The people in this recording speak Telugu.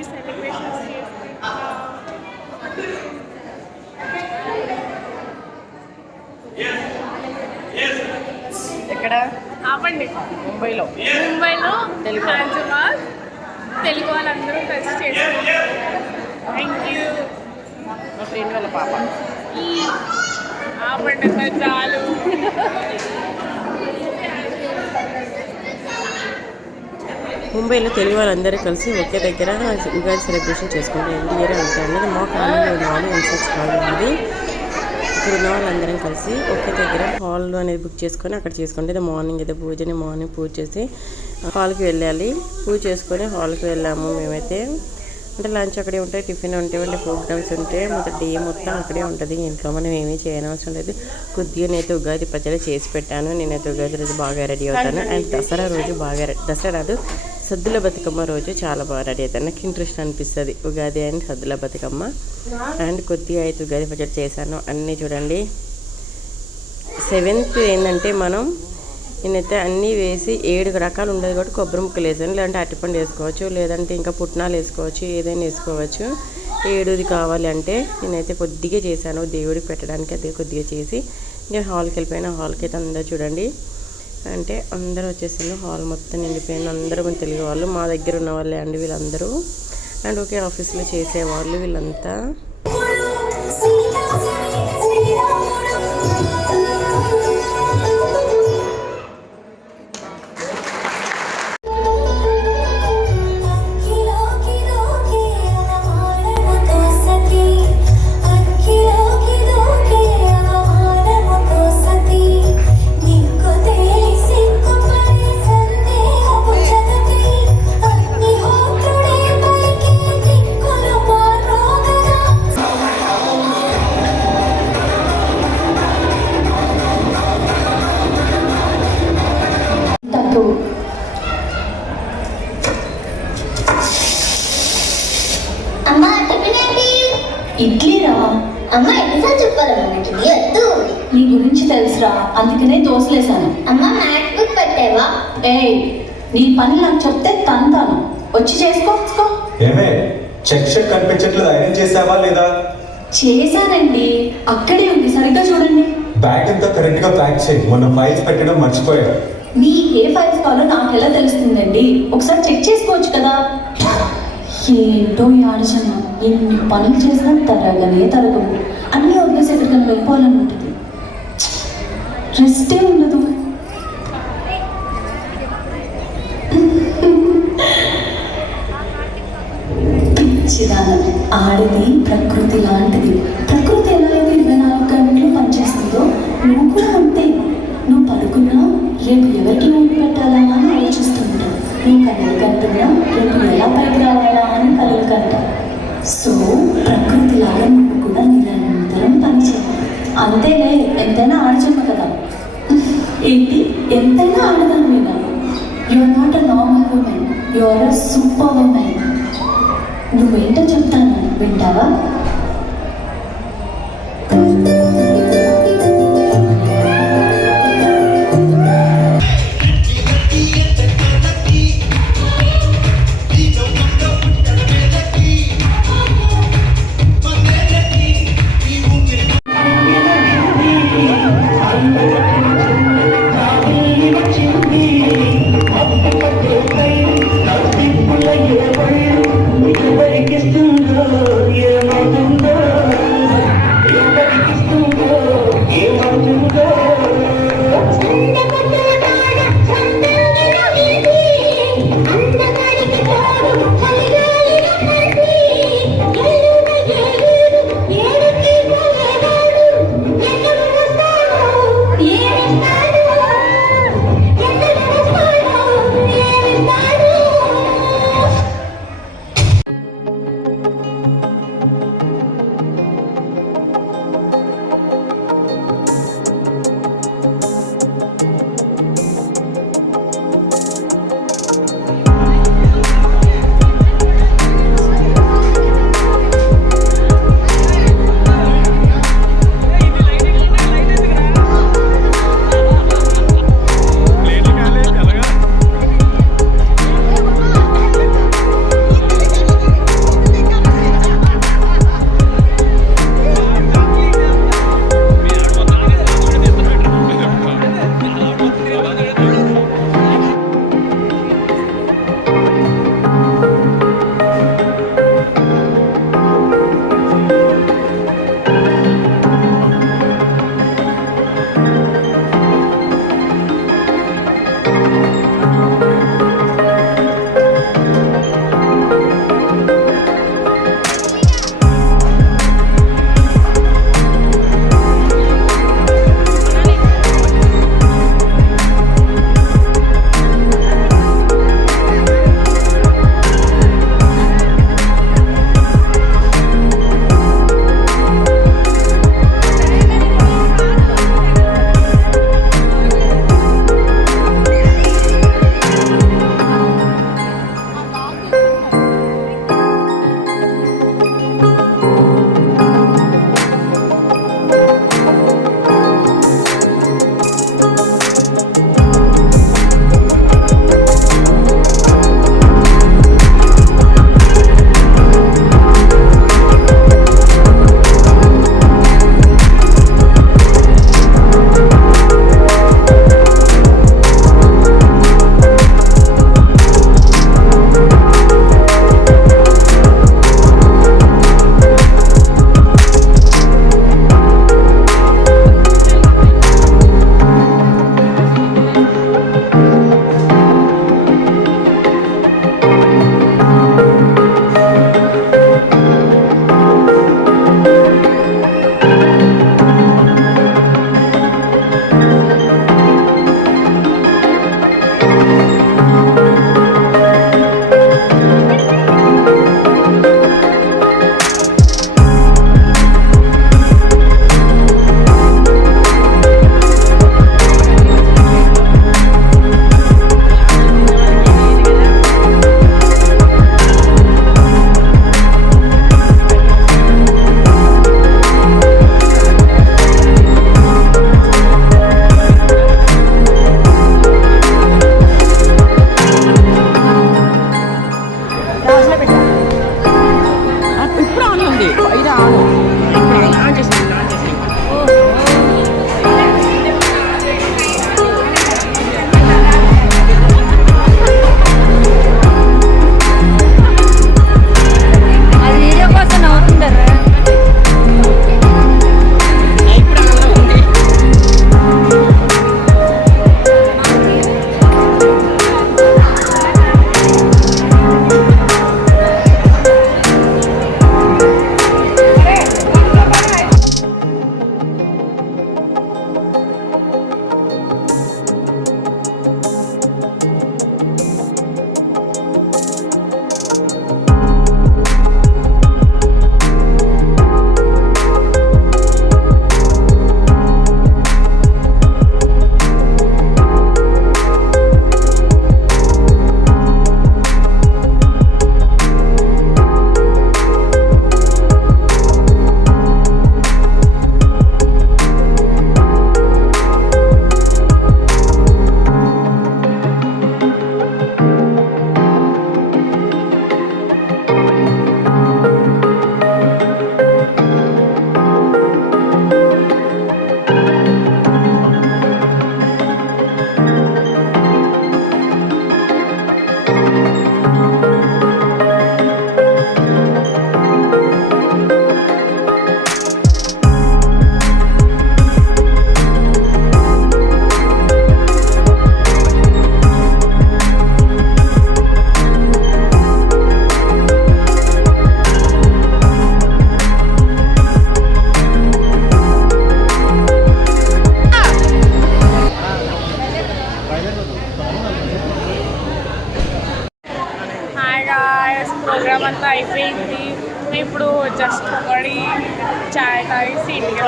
హ్యాపీ సెలబ్రేషన్స్ చేసుకుంటాం. ఎక్కడ? ఆపండి. ముంబైలో హైదరాబాద్ తెలుగు వాళ్ళందరూ కలిసి చేసుకుంటాం. Thank you. మా ఫ్రెండ్ వాళ్ళ పాప. ఆపండి చాలు. ముంబైలో తెలుగు వాళ్ళందరూ కలిసి ఒకే దగ్గర ఉగాది సెలబ్రేషన్ చేసుకుంటారు. ఎవ్రీ ఇయర్ అంటే అన్నది మా కాలనీలో ఉన్న వాళ్ళు ఇన్సెట్స్ కాల్ ఉంది. ఇక్కడ ఉన్న వాళ్ళందరం కలిసి ఒకే దగ్గర హాల్ అనేది బుక్ చేసుకొని అక్కడ చేసుకుంటే ఇది మార్నింగ్ అయితే మార్నింగ్ పూజ చేసి హాల్కి వెళ్ళాలి. పూజ చేసుకొని హాల్కి వెళ్ళాము మేమైతే. అంటే లంచ్ అక్కడే ఉంటాయి, టిఫిన్ ఉంటాయి, అంటే ప్రోగ్రామ్స్ ఉంటాయి, మొత్తం డే మొత్తం అక్కడే ఉంటుంది. ఇంట్లో మనం ఏమీ చేయనవసరం లేదు. కొద్దిగా నేనైతే ఉగాది పచ్చడి చేసి పెట్టాను. నేనైతే ఉగాది రోజు బాగా రెడీ అవుతాను. అండ్ దసరా రోజు దసరా రాదు, సద్దుల బతుకమ్మ రోజు చాలా బాగా రెడీ అవుతాను. నాకు ఇంట్రెస్ట్ అనిపిస్తుంది Ugadi and Saddula Bathukamma. And కొద్దిగా అయితే ఉగాది పచ్చడి చేశాను. అన్నీ చూడండి. 7th ఏంటంటే నేనైతే అన్నీ వేసి 7 రకాలు ఉండదు కాబట్టి కొబ్బరి ముక్కలు వేసాను. లేదంటే అరటిపండు వేసుకోవచ్చు, లేదంటే ఇంకా పుట్నాలు వేసుకోవచ్చు, ఏదైనా వేసుకోవచ్చు. 7ది కావాలి అంటే నేనైతే కొద్దిగా చేశాను దేవుడికి పెట్టడానికి. అదే కొద్దిగా చేసి నేను హాల్కి వెళ్ళిపోయినా. హాల్కి అయితే అందరూ చూడండి, అంటే అందరూ వచ్చేసింది. హాల్ మొత్తం నిండిపోయింది. అందరూ మన తెలుగు వాళ్ళు, మా దగ్గర ఉన్న వాళ్ళే అండి వీళ్ళందరూ. అండ్ ఒకే ఆఫీస్లో చేసేవాళ్ళు వీళ్ళంతా. ఇడ్లీరా? అమ్మ ఎన్నిసార్లు చెప్పాలమ్మా నాకు ఇడ్లీ వద్దు. నీ గురించి తెలుసురా, అందుకనే దోశలేసాను. అమ్మ మ్యాథ్స్ బుక్ పెట్టావా? ఏయ్, నీ పని నాకు చెప్తే తంతాను. వచ్చి చేసుకో. ఏమే చెక్ కనిపించట్లేదు, ఐరన్ చేసావా లేదా? చేశానండి, అక్కడే ఉంది, సరిగ్గా చూడండి. బ్యాగ్ అంతా కరెక్ట్ గా ప్యాక్ చేయి. మొన్న ఫైల్స్ పెట్టడం మర్చిపోయా. మీకు ఏ ఫైల్స్ కావాలో నాకు ఎలా తెలుస్తుందండి? ఒకసారి చెక్ చేసుకోవచ్చు కదా. ఏంటో ఆలోచన, ఎన్ని పనులు చేసినా తరగవు. అన్నీ వదిలేసి ఎక్కడికైనా వెళ్ళిపోవాలని ఉంటుంది. రెస్టే ఉండదు. పిచ్చిదానం. ఆడది ప్రకృతి లాంటిది. ప్రకృతి ఎలా అయితే 24 గంటలు పనిచేస్తుందో నువ్వు కూడా అంతే. నువ్వు పడుకున్నా రేపు ఎవరికి ఊపి పెట్టాలా అని ఆలోచిస్తుంటావు. నువ్వు కలలు కంటున్నా రేపు ఎలా పైకి రావాలా అని కలలు కంటావు. సో ప్రకృతి లాగా నువ్వు కూడా నిరంతరం పనిచేయాలి. అంతేలే, ఎంతైనా ఆడజమ్మ కదా. ఏంటి, ఎంతైనా ఆడదానివేనా? You are not a normal woman, you are a super woman. నువ్వేంటో చెప్తాను, వింటావా? హాయ్ గాయ్స్, ప్రోగ్రామ్ అంతా అయిపోయింది. ఇప్పుడు జస్ట్ ఒకటి చాయ్ తాగేసి ఇంటికి